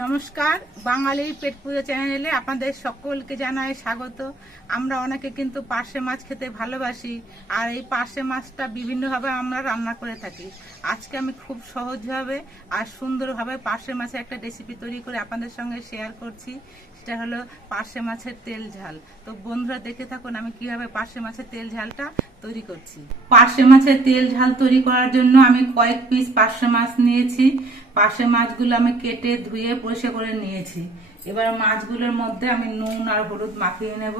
নমস্কার, বাঙালির পেট পুজো চ্যানেলে আপনাদের সকলকে জানাই স্বাগত। আমরা অনেকে কিন্তু পার্শে মাছ খেতে ভালোবাসি, আর এই পার্শে মাছটা বিভিন্নভাবে আমরা রান্না করে থাকি। আজকে আমি খুব সহজভাবে আর সুন্দরভাবে পার্শে মাছের একটা রেসিপি তৈরি করে আপনাদের সঙ্গে শেয়ার করছি। সেটা হলো পার্শে মাছের তেল ঝাল। তো বন্ধুরা দেখে থাকুন আমি কিভাবে পার্শে মাছের তেল ঝালটা তৈরি করছি। পার্শে মাছের তেল ঝাল তৈরি করার জন্য আমি কয়েক পিস পার্শে মাছ নিয়েছি। পার্শে মাছগুলো আমি কেটে ধুয়ে পরিষ্কার করে নিয়েছি। এবার মাছগুলোর মধ্যে আমি নুন আর হলুদ মাখিয়ে নেব।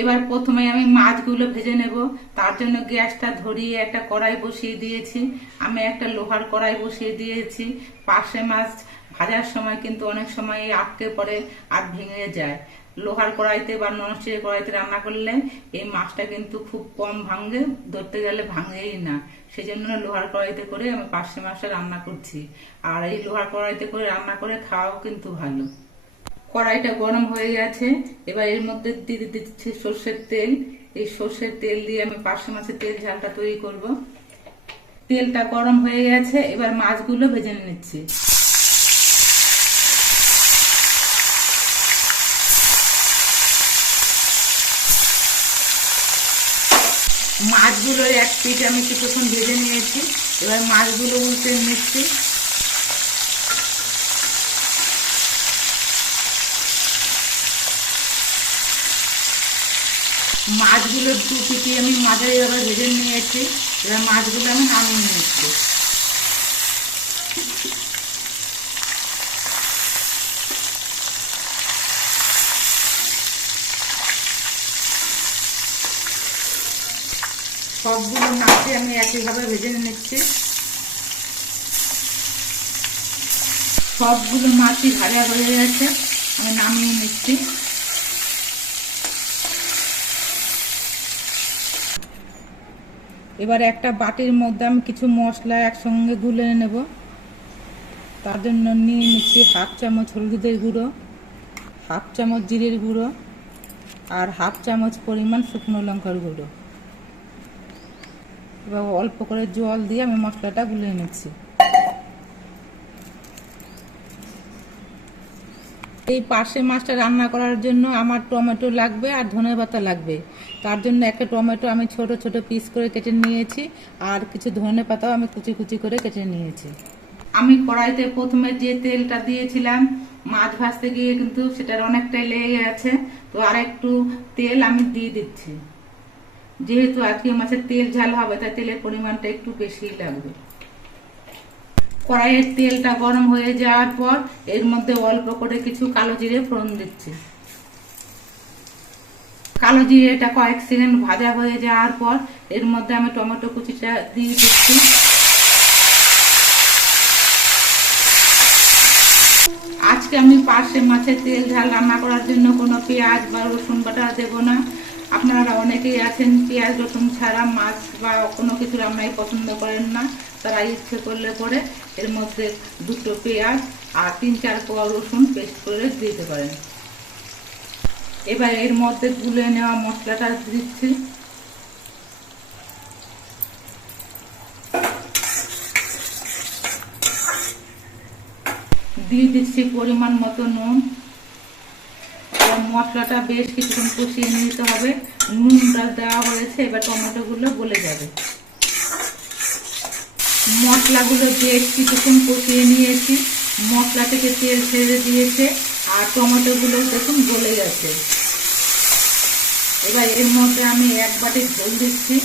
এবার প্রথমে আমি মাছগুলো ভেজে নেব। তার জন্য গ্যাসটা ধরিয়ে একটা কড়াই বসিয়ে দিয়েছি। আমি একটা লোহার কড়াই বসিয়ে দিয়েছি। পার্শে মাছ ভাজার সময় কিন্তু অনেক সময় আটকে পড়ে আর ভেঙে যায়। লোহার কড়াইতে বা ননস্টিকের কড়াইতে রান্না করলে এই মাছটা কিন্তু খুব কম ভাঙে, ধরতে গেলে ভাঙেই না। সেই জন্য লোহার কড়াইতে করে আমি পার্শে মাছটা রান্না করছি। আর এই লোহার কড়াইতে করে রান্না করে খাওয়াও কিন্তু ভালো। কড়াইটা গরম হয়ে গেছে। এবার এর মধ্যে দিয়ে দিচ্ছি সর্ষের তেল। এই সর্ষের তেল দিয়ে আমি পার্শে মাছের তেল ঝালটা তৈরি করব। তেলটা গরম হয়ে গেছে, এবার মাছগুলো ভেজে নিচ্ছি। মাছগুলোর এক পিঠ আমি কিছুক্ষণ ভেজে নিয়েছি। এবার মাছগুলো উল্টে নিচ্ছি। মাছগুলোর দু পিঠি আমি মাঝারি ভাবে ভেজে নিয়েছি। এবার মাছগুলো আমি নামিয়ে নিচ্ছি। সবগুলো মাছই আমি একইভাবে ভেজে নিচ্ছি। সবগুলো মাছই ভাজা হয়ে গেছে, আমি নামিয়ে নিচ্ছি। এবার একটা বাটির মধ্যে আমি কিছু মশলা একসঙ্গে গুলে নেব। তার জন্য নিয়ে নিচ্ছি হাফ চামচ হলুদের গুঁড়ো, হাফ চামচ জিরের গুঁড়ো, আর হাফ চামচ পরিমাণ শুকনো লঙ্কার গুঁড়ো। এবার অল্প করে জল দিয়ে আমি মশলাটা গুলে নিচ্ছি। এই পার্শে মাছটা রান্না করার জন্য আমার টমেটো লাগবে আর ধনেপাতা লাগবে। তার জন্য একটা টমেটো আমি ছোট ছোট পিস করে কেটে নিয়েছি, আর কিছু ধনেপাতাও আমি কুচি কুচি করে কেটে নিয়েছি। আমি কড়াইতে প্রথমে যে তেলটা দিয়েছিলাম মাছ ভাজতে গিয়ে কিন্তু সেটার অনেকটাই লেগে গেছে। তো আর একটু তেল আমি দিয়ে দিচ্ছি। যেহেতু আজকে মাছের তেল ঝাল হবে তাই তেলের পরিমাণটা একটু বেশি লাগবে। কড়াইয়ের তেলটা গরম হয়ে যাওয়ার পর এর মধ্যে অল্প করে কিছু কালো জিরে ফোড়ন দিচ্ছি। কালো জিরেটা কয়েক সেকেন্ড ভাজা হয়ে যাওয়ার পর এর মধ্যে আমি টমেটো কুচিটা দিয়ে দিচ্ছি। আজকে আমি পার্শে মাছের তেল ঝাল রান্না করার জন্য কোনো পেঁয়াজ বা রসুন বাটা দেবো না। আপনারা অনেকেই আছেন পেঁয়াজ রসুন ছাড়া মাছ বা কোনো কিছু রান্নাই পছন্দ করেন না। তারা ইচ্ছে করলে পরে এর মধ্যে দুটো পেঁয়াজ আর 3-4 কোয়া রসুন পেস্ট করে দিতে পারেন। এবার এর মধ্যে গুলে নেওয়া মশলাটা দিচ্ছি। দিয়ে দিচ্ছি পরিমাণ মতো নুন। মশলাটা বেশ কিছুক্ষণ কষিয়ে নিতে হবে। নুনটা দেওয়া হয়েছে, এবার টমেটো গুলো গলে যাবে। মশলাগুলো বেশ কিছুক্ষণ কষিয়ে নিয়েছি। মশলা থেকে তেল ছেড়ে দিয়েছে আর টমেটো গুলো দেখুন গলে গেছে। এবার এর মধ্যে আমি এক বাটি ঝোল দিচ্ছি।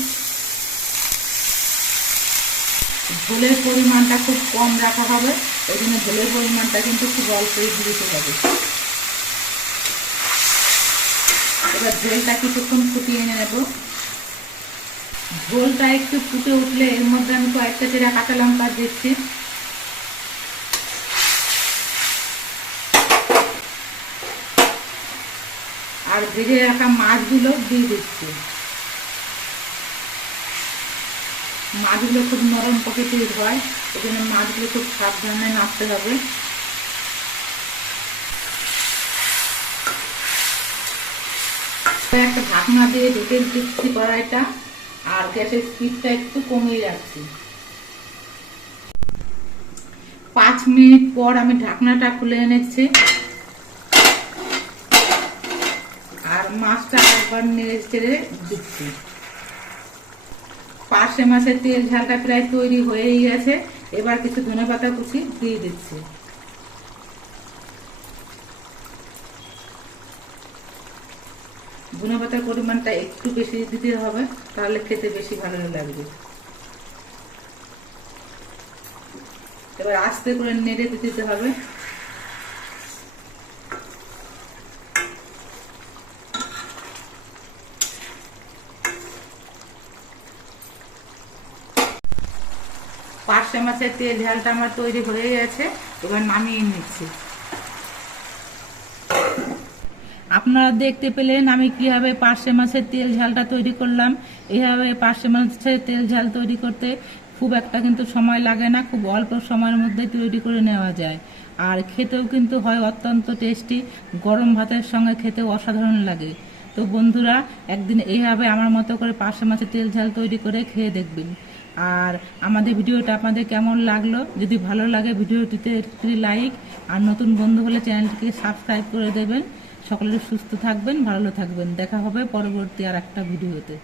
ঝোলের পরিমাণটা খুব কম রাখা হবে, ওই জন্য ঝোলের পরিমাণটা কিন্তু খুব অল্পই দিতে হবে। এবার ঝোলটা কিছুক্ষণ ফুটিয়ে নেব। ঝোলটা একটু ফুটে উঠলে এর মধ্যে আমি কয়েকটা চেরা কাঁচা লঙ্কা দিচ্ছি। আর ভেজে রাখা মাছগুলো দিয়ে দিচ্ছি। মাছগুলো খুব নরম প্রকৃতির হয়, এই জন্য মাছগুলো খুব সাবধানে নাড়তে হবে। একটা ঢাকনা দিয়ে ঢেকে দিচ্ছি কড়াইটা, আর গ্যাসের স্পিডটা একটু কমিয়ে রাখছি। 5 মিনিট পর আমি ঢাকনাটা খুলে এনেছি আর মাছটা একবার নেড়ে চেড়ে দিচ্ছি। পার্শে মাছের তেল ঝালটা প্রায় তৈরি হয়েই গেছে। এবার কিছু ধনেপাতা কুচি দিয়ে দিচ্ছি। ধনেপাতার পরিমাণটা একটু বেশি দিতে হবে, তাহলে খেতে বেশি ভালো লাগবে। এবার আস্তে করে নেড়ে দিতে হবে। পার্শে মাছের তেল ঝালটা আমার তৈরি হয়ে গেছে, এবার নামিয়ে নিচ্ছি। আপনারা দেখতে পেলেন আমি কিভাবে পার্শে মাছের তেল ঝালটা তৈরি করলাম। এইভাবে পার্শে মাছের তেল ঝাল তৈরি করতে খুব একটা কিন্তু সময় লাগে না, খুব অল্প সময়ের মধ্যে তৈরি করে নেওয়া যায়। আর খেতেও কিন্তু হয় অত্যন্ত টেস্টি, গরম ভাতের সঙ্গে খেতেও অসাধারণ লাগে। তো বন্ধুরা, একদিন এইভাবে আমার মতো করে পার্শে মাছের তেল ঝাল তৈরি করে খেয়ে দেখবেন। আর আমাদের ভিডিওটা আপনাদের কেমন লাগলো, যদি ভালো লাগে ভিডিওটিতে একটি লাইক, আর নতুন বন্ধু হলে চ্যানেলটিকে সাবস্ক্রাইব করে দেবেন। সকলে সুস্থ থাকবেন, ভালো থাকবেন। দেখা হবে পরবর্তী আর একটা ভিডিওতে।